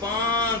5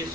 AC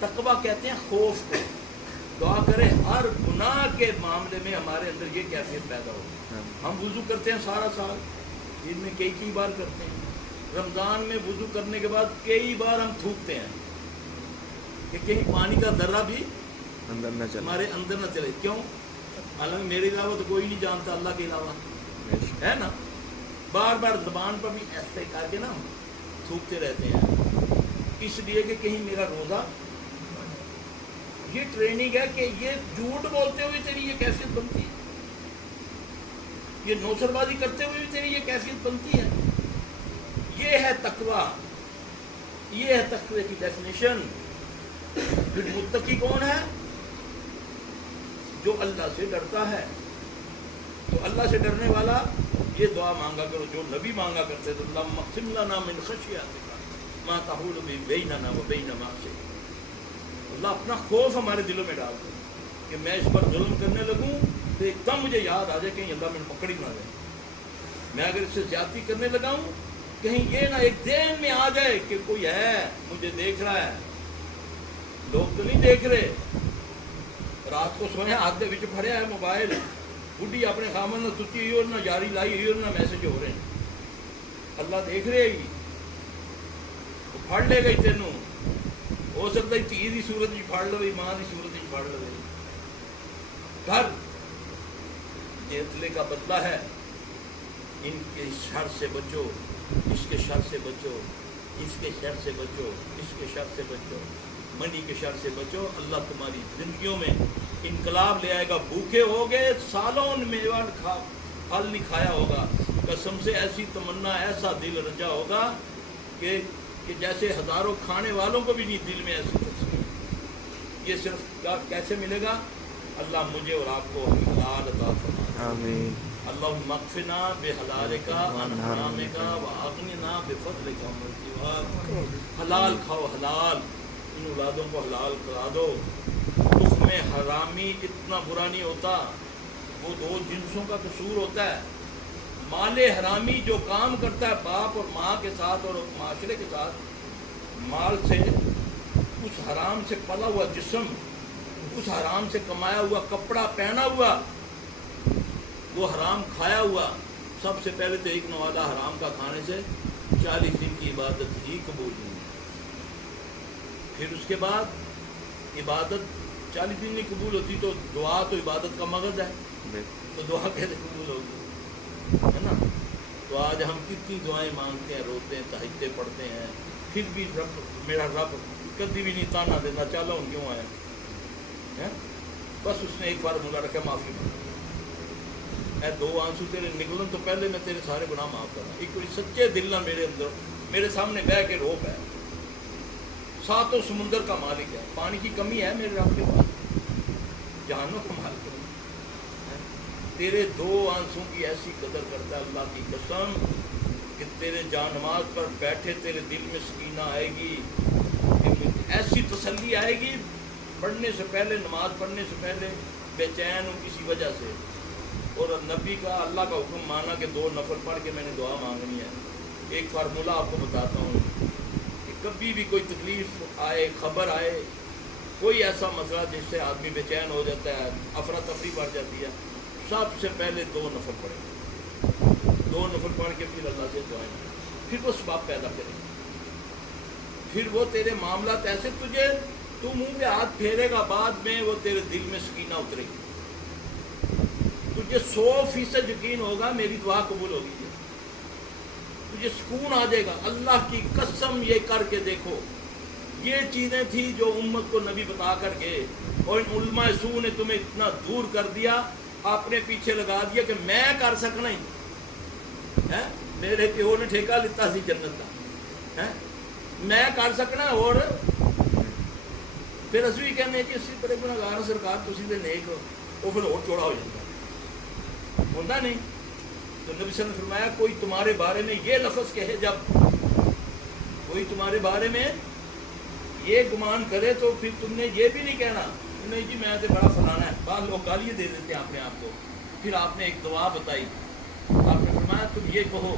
تقویٰ کہتے ہیں خوف کو. دعا کرے ہر گناہ کے معاملے میں ہمارے اندر یہ کیفیت پیدا ہو. ہم وضو کرتے ہیں سارا سال، دن میں کئی بار کرتے ہیں. رمضان میں وضو کرنے کے بعد کئی بار ہم تھوکتے ہیں کہ کہیں پانی کا ذرہ بھی اندر نہ چلے، ہمارے اندر نہ چلے. کیوں؟ حالانکہ میرے علاوہ تو کوئی نہیں جانتا اللہ کے علاوہ، ہے نا. بار بار زبان پر بھی ایسے کر کے نا ہم تھوکتے رہتے ہیں، اس لیے کہ کہیں میرا روزہ. یہ ٹریننگ ہے کہ یہ جھوٹ بولتے ہوئے تیری یہ کیفیت بنتی ہے، یہ نوسر بازی کرتے ہوئے بھی تیری یہ کیفیت بنتی ہے. یہ ہے تقویٰ، یہ ہے تقوی کی ڈیفینیشن. متقی کون ہے؟ جو اللہ سے ڈرتا ہے. تو اللہ سے ڈرنے والا یہ دعا مانگا کرو جو نبی مانگا کرتے تھے. اللہم اقسم لنا من خشیتک ما تحول بیننا و بین معصیتک. اللہ اپنا خوف ہمارے دلوں میں ڈال دے کہ میں اس پر ظلم کرنے لگوں تو ایک دم مجھے یاد آ جائے کہیں اللہ میں پکڑ ہی نہ دے. میں اگر اس سے زیادتی کرنے لگا ہوں کہیں یہ نہ ایک ذہن میں آ جائے کہ کوئی ہے مجھے دیکھ رہا ہے. لوگ تو نہیں دیکھ رہے. رات کو سوئے ہاتھ وچ پھڑیا ہے موبائل، بڈھی اپنے خامن نہ ستی ہوئی اور نہ جاری لائی ہوئی اور نہ میسج ہو رہے ہیں. اللہ دیکھ رہے گی، وہ پھڑ لے گئی. تینوں ہو سکتا ہے تھی کی صورت ہی پھڑ لو، ماں کی صورت ہی پھڑ لو. گھر یہ اتلے کا بدلہ ہے. ان کے شر سے بچو، اس کے شر سے بچو، اس کے شر سے بچو، اس کے شر سے بچو، منی کے شر سے بچو. اللہ تمہاری زندگیوں میں انقلاب لے آئے گا. بھوکے ہوگے سالوں میوہ پھل نہیں کھایا ہوگا، قسم سے ایسی تمنا، ایسا دل رنجا ہوگا کہ جیسے ہزاروں کھانے والوں کو بھی نہیں دل میں ایسی تصویر. یہ صرف کیسے ملے گا؟ اللہ مجھے اور آپ کو حلال عطا فرمائے. آمین. اللہم اکفنا بحلالک عن حرامک واغننا بفضلک عمن سواک. حلال کھاؤ، حلال. ان اولادوں کو حلال کرا دو. تخم حرامی اتنا برا نہیں ہوتا، وہ دو جنسوں کا قصور ہوتا ہے. مال حرامی جو کام کرتا ہے باپ اور ماں کے ساتھ اور معاشرے کے ساتھ، مال سے، اس حرام سے پلا ہوا جسم، اس حرام سے کمایا ہوا کپڑا پہنا ہوا، وہ حرام کھایا ہوا، سب سے پہلے تو ایک نوالا حرام کا کھانے سے 40 دن کی عبادت ہی قبول نہیں. پھر اس کے بعد عبادت 40 دن نہیں قبول ہوتی تو دعا تو عبادت کا مغز ہے، تو دعا کیسے قبول ہوگی؟ ہے نا. تو آج ہم کتنی دعائیں مانگتے ہیں، روتے ہیں، تہجدیں پڑھتے ہیں، پھر بھی رب، میرا رب کبھی بھی نہیں تانا دیتا چلو ہم کیوں آئے. بس اس نے ایک بار ملا رکھا معافی مانگ، اے 2 آنسو تیرے نکلن تو پہلے میں تیرے سارے گناہ معاف کرنا. ایک کوئی سچے دل نہ میرے اندر، میرے سامنے بہ کے رو پہ. 7 سمندر کا مالک ہے، پانی کی کمی ہے میرے رب کے پاس؟ جہانوں کا مالک ہے. تیرے 2 آنسوں کی ایسی قدر کرتا ہے اللہ کی قسم کہ تیرے جان نماز پر بیٹھے تیرے دل میں سکینہ آئے گی، ایسی تسلی آئے گی. پڑھنے سے پہلے، نماز پڑھنے سے پہلے بے چین ہوں کسی وجہ سے، اور نبی کا اللہ کا حکم مانا کہ 2 نفل پڑھ کے میں نے دعا مانگنی ہے. ایک فارمولہ آپ کو بتاتا ہوں کہ کبھی بھی کوئی تکلیف آئے، خبر آئے، کوئی ایسا مسئلہ جس سے آدمی بے چین ہو جاتا ہے، افراتفری بڑھ جاتی ہے، سب سے پہلے 2 نفل پڑھیں. 2 نفل پڑھ کے پھر اللہ سے دعائیں، پھر وہ اسباب پیدا کریں. پھر وہ تیرے معاملات ایسے، تجھے تو منہ پہ ہاتھ پھیرے گا، بعد میں وہ تیرے دل میں سکینہ اترے گی. تجھے 100% یقین ہوگا میری دعا قبول ہوگی. تجھے سکون آ جائے گا. اللہ کی قسم یہ کر کے دیکھو. یہ چیزیں تھی جو امت کو نبی بتا کر گئے، اور ان علماء سو نے تمہیں اتنا دور کر دیا، اپنے پیچھے لگا دیا کہ میں کر سکنا ہی ہے. میرے پیو نے ٹھیکہ لیتا سی جنت کا، میں کر سکنا. اور پھر اسی کہنے جی اسی بڑے گناہگار سرکار تسی تے نیک ہو، وہ پھر اور چوڑا ہو جاتا ہوتا نہیں. تو نبی صلی اللہ علیہ وسلم نے فرمایا کوئی تمہارے بارے میں یہ لفظ کہے، جب کوئی تمہارے بارے میں یہ گمان کرے تو پھر تم نے یہ بھی نہیں کہنا نہیں جی میں تو بڑا فلانا ہے. بعض لوگ گالیاں دے دیتے ہیں اپنے آپ کو. پھر آپ نے ایک دعا بتائی، آپ نے فرمایا تم یہ کہو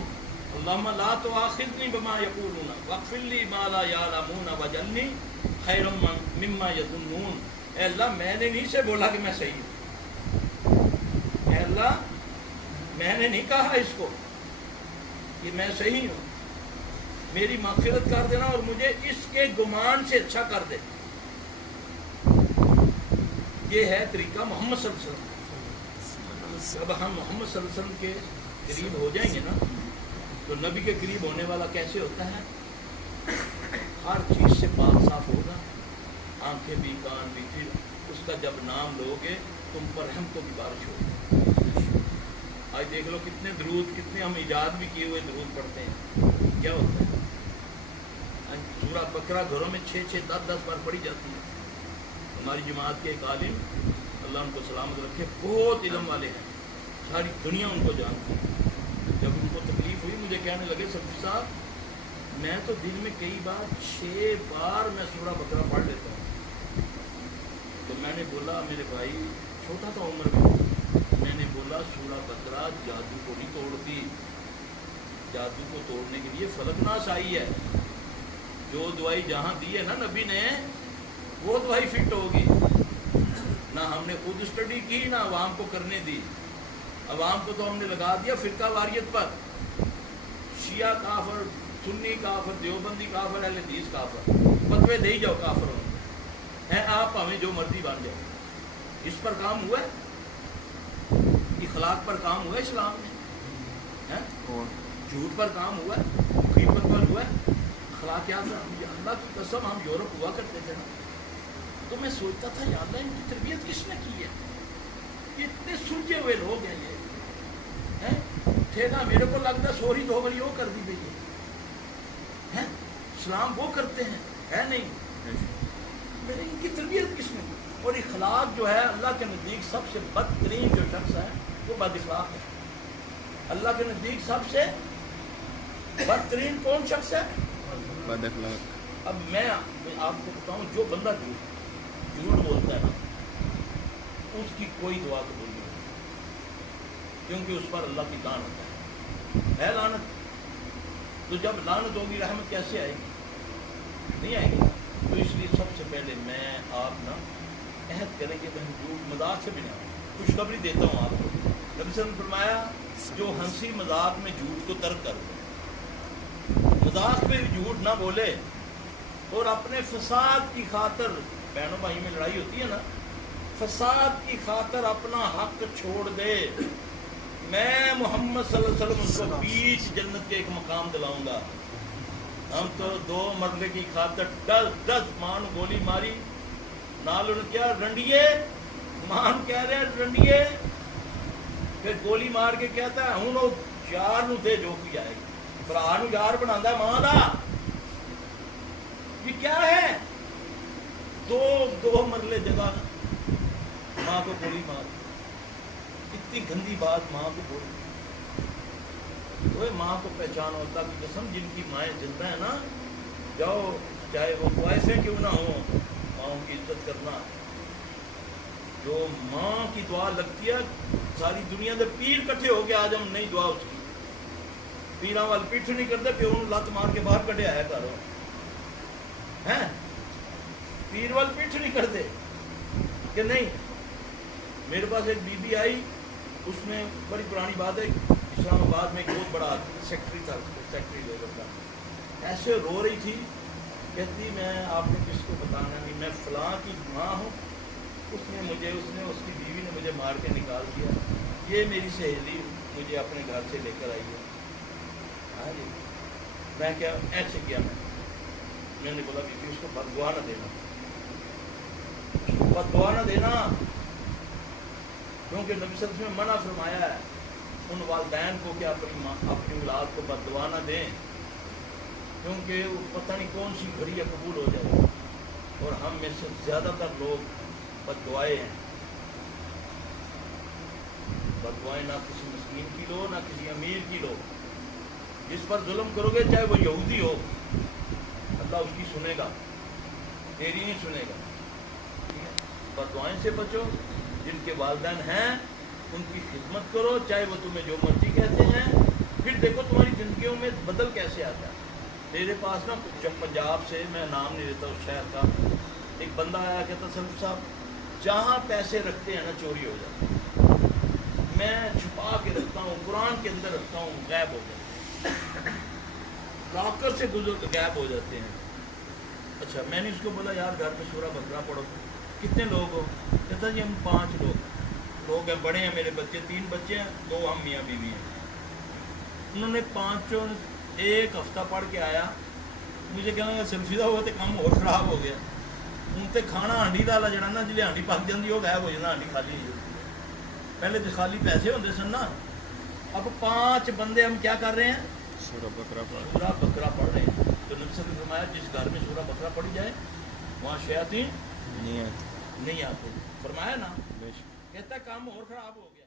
اللہم لا تؤاخذنی بما یقولون واغفر لی ما لا یعلمون واجعلنی خیرم مما یظنون، اے اللہ میں نے نہیں سے بولا کہ میں صحیح ہوں، اے اللہ میں نے نہیں کہا اس کو کہ میں صحیح ہوں، میری مغفرت کر دینا اور مجھے اس کے گمان سے اچھا کر دے۔ یہ ہے طریقہ محمد صلی اللہ علیہ وسلم۔ اب ہم محمد صلی اللہ علیہ وسلم کے قریب ہو جائیں گے نا تو نبی کے قریب ہونے والا کیسے ہوتا ہے؟ ہر چیز سے پاک صاف ہوگا، آنکھیں بھی کان بھی، پھر اس کا جب نام لو گے تم پر رحمتوں کی بارش ہوگی۔ آج دیکھ لو کتنے درود، کتنے ہم ایجاد بھی کیے ہوئے درود پڑھتے ہیں، کیا ہوتا ہے؟ سورہ بقرہ گھروں میں 6-6 10-10 بار پڑھی جاتی ہے۔ ہماری جماعت کے ایک عالم، اللہ ان کو سلامت رکھے، بہت علم والے ہیں، ساری دنیا ان کو جانتی ہے۔ جب ان کو تکلیف ہوئی مجھے کہنے لگے سفیر صاحب میں تو دن میں کئی بار 6 بار میں سورہ بقرہ پڑھ لیتا ہوں۔ تو میں نے بولا میرے بھائی، چھوٹا تھا عمر میں نے بولا سورہ بقرہ جادو کو نہیں توڑتی، جادو کو توڑنے کے لیے فلک ناس آئی ہے۔ جو دوائی جہاں دی ہے نا نبی نے، وہ دوائی فٹ ہوگی۔ نہ ہم نے خود اسٹڈی کی، نہ عوام کو کرنے دی۔ عوام کو تو ہم نے لگا دیا فرقہ واریت پر، شیعہ کافر، سنی کافر، دیوبندی کافر، اہل حدیث کافر، فتوے دے ہی جاؤ کافروں ہیں آپ، ہمیں جو مرضی بن جاؤ۔ اس پر کام ہوا ہے، اخلاق پر کام ہوا ہے اسلام میں، جھوٹ پر کام ہوا ہے، غیبت پر ہوا ہے، اخلاقیات پر۔ اللہ کی قسم ہم یورپ ہوا کرتے تھے نا تو میں سوچتا تھا یا اللہ ان کی تربیت کس نے کی ہے؟ یہ اتنے سلجھے ہوئے لوگ ہیں، یہ تھے نا، میرے کو لگتا ہے سوری دو بڑی وہ کر دی گئی ہے، اسلام وہ کرتے ہیں ہے نہیں، میرے ان کی تربیت کس نے کی؟ اور اخلاق جو ہے اللہ کے نزدیک سب سے بدترین جو شخص ہے وہ بد اخلاق ہے۔ اللہ کے نزدیک سب سے بدترین کون شخص ہے؟ بد اخلاق۔ اب میں آپ کو بتاؤں، جو بندہ جھوٹ بولتا ہے نا اس کی کوئی دعا قبول نہیں ہوتی، کیونکہ اس پر اللہ کی لعنت ہے لعنت۔ تو جب لعنت ہوگی رحمت کیسے آئے گی؟ نہیں آئے گی۔ تو اس لیے سب سے پہلے میں آپ نا عہد کریں کہ میں جھوٹ مذاق سے بھی نہ، خوشخبری دیتا ہوں آپ کو۔ نبی صلی اللہ علیہ وسلم نے فرمایا جو ہنسی مذاق میں جھوٹ کو ترک کر دے، مذاق میں بھی جھوٹ نہ بولے، اور اپنے فساد کی خاطر، بہنوں بھائی میں لڑائی ہوتی ہے نا، فساد کی خاطر اپنا حق چھوڑ دے، میں محمد صلی اللہ علیہ وسلم اس کو بیچ جنت کے ایک مقام دلاؤں گا۔ ہم تو 2 مرلے کی خاطر 10 مان گولی ماری، نال کیا رنڈیے، مان کہہ رہے رنڈیے، پھر گولی مار کے کہتا ہے ہوں یار نو دے جو کی آئے گی، برا نو یار بنا ماں دا۔ یہ کیا ہے؟ 2 مرلے جگہ ماں کو گولی مار، اتنی گندی بات ماں کو بولی۔ تو ماں کو پہچان ہوتا کی قسم، جن کی مائیں زندہ ہیں نا، جاؤ چاہے وہ خواہشیں کیوں نہ ہوں، ماں کی عزت کرنا۔ جو ماں کی دعا لگتی ہے، ساری دنیا دے پیر کٹھے ہو کے آج ہم نہیں دعا اس کی، پیراں وال پیٹھ نہیں کرتے، پیو نوں لت مار کے باہر کڈیا ہے گھروں، ہیں پیر وال پیٹھ نہیں کرتے کہ نہیں۔ میرے پاس ایک بی بی آئی، اس میں بڑی پرانی بات ہے، اسلام آباد میں ایک بہت بڑا سیکٹری تھا، سیکٹری لیول کا، ایسے رو رہی تھی، کہتی میں آپ نے کس کو بتانا نہیں، میں فلاں کی ماں ہوں، اس کی بیوی نے مجھے مار کے نکال دیا، یہ میری سہیلی مجھے اپنے گھر سے لے کر آئی ہے۔ ہاں جی، میں کیا ایسے کیا، میں نے بولا بی بی اس کو بد دعا نہ دینا، بد دعا نہ دینا، کیونکہ نبی صلی اللہ علیہ وسلم نے منع فرمایا ہے ان والدین کو کہ اپنی اولاد کو بد دعا نہ دیں، کیونکہ وہ پتہ نہیں کون سی گھڑی یا قبول ہو جائے، اور ہم میں سے زیادہ تر لوگ بد دعائیں ہیں۔ بد دعائیں نہ کسی مسکین کی لو، نہ کسی امیر کی لو، جس پر ظلم کرو گے چاہے وہ یہودی ہو، اللہ اس کی سنے گا، تیری نہیں سنے گا۔ بد دعائیں سے بچو، جن کے والدین ہیں ان کی خدمت کرو، چاہے وہ تمہیں جو مرضی کہتے ہیں، پھر دیکھو تمہاری زندگیوں میں بدل کیسے آتا ہے۔ میرے پاس نا جب پنجاب سے، میں نام نہیں لیتا اس شہر کا، ایک بندہ آیا کہتا سلف صاحب جہاں پیسے رکھتے ہیں نا چوری ہو جاتے ہیں، میں چھپا کے رکھتا ہوں، قرآن کے اندر رکھتا ہوں، غائب ہو جاتے ہیں، لاکر سے گزر غائب ہو جاتے ہیں۔ اچھا میں نے اس کو بولا یار گھر پہ سورہ بقرہ پڑھو، کتنے لوگ ہو؟ کہتا جی ہم 5 لوگ ہیں، بڑے ہیں میرے بچے، 3 بچے ہیں، 2 ہم میاں بیوی ہیں۔ انہوں نے 5 ایک ہفتہ پڑھ کے آیا، مجھے کہنا گا سلفی دا ہوا تو کام اور خراب ہو گیا، ہوں تو کھانا ہانڈی والا جڑا نا جی ہانڈی پک جاتی وہ غائب ہو جانا، ہانڈی خالی نہیں ہوتی ہے۔ پہلے تو خالی پیسے ہوتے سن نا، اب 5 بندے ہم کیا کر رہے ہیں؟ سورہ بقرہ پڑھ رہے ہیں۔ تو نبی صلی اللہ علیہ وسلم نے فرمایا جس گھر میں سورہ بقرہ پڑھی جائے وہاں شیاطین نہیں آتے، فرمایا نا، کہتا کام اور خراب ہو گیا۔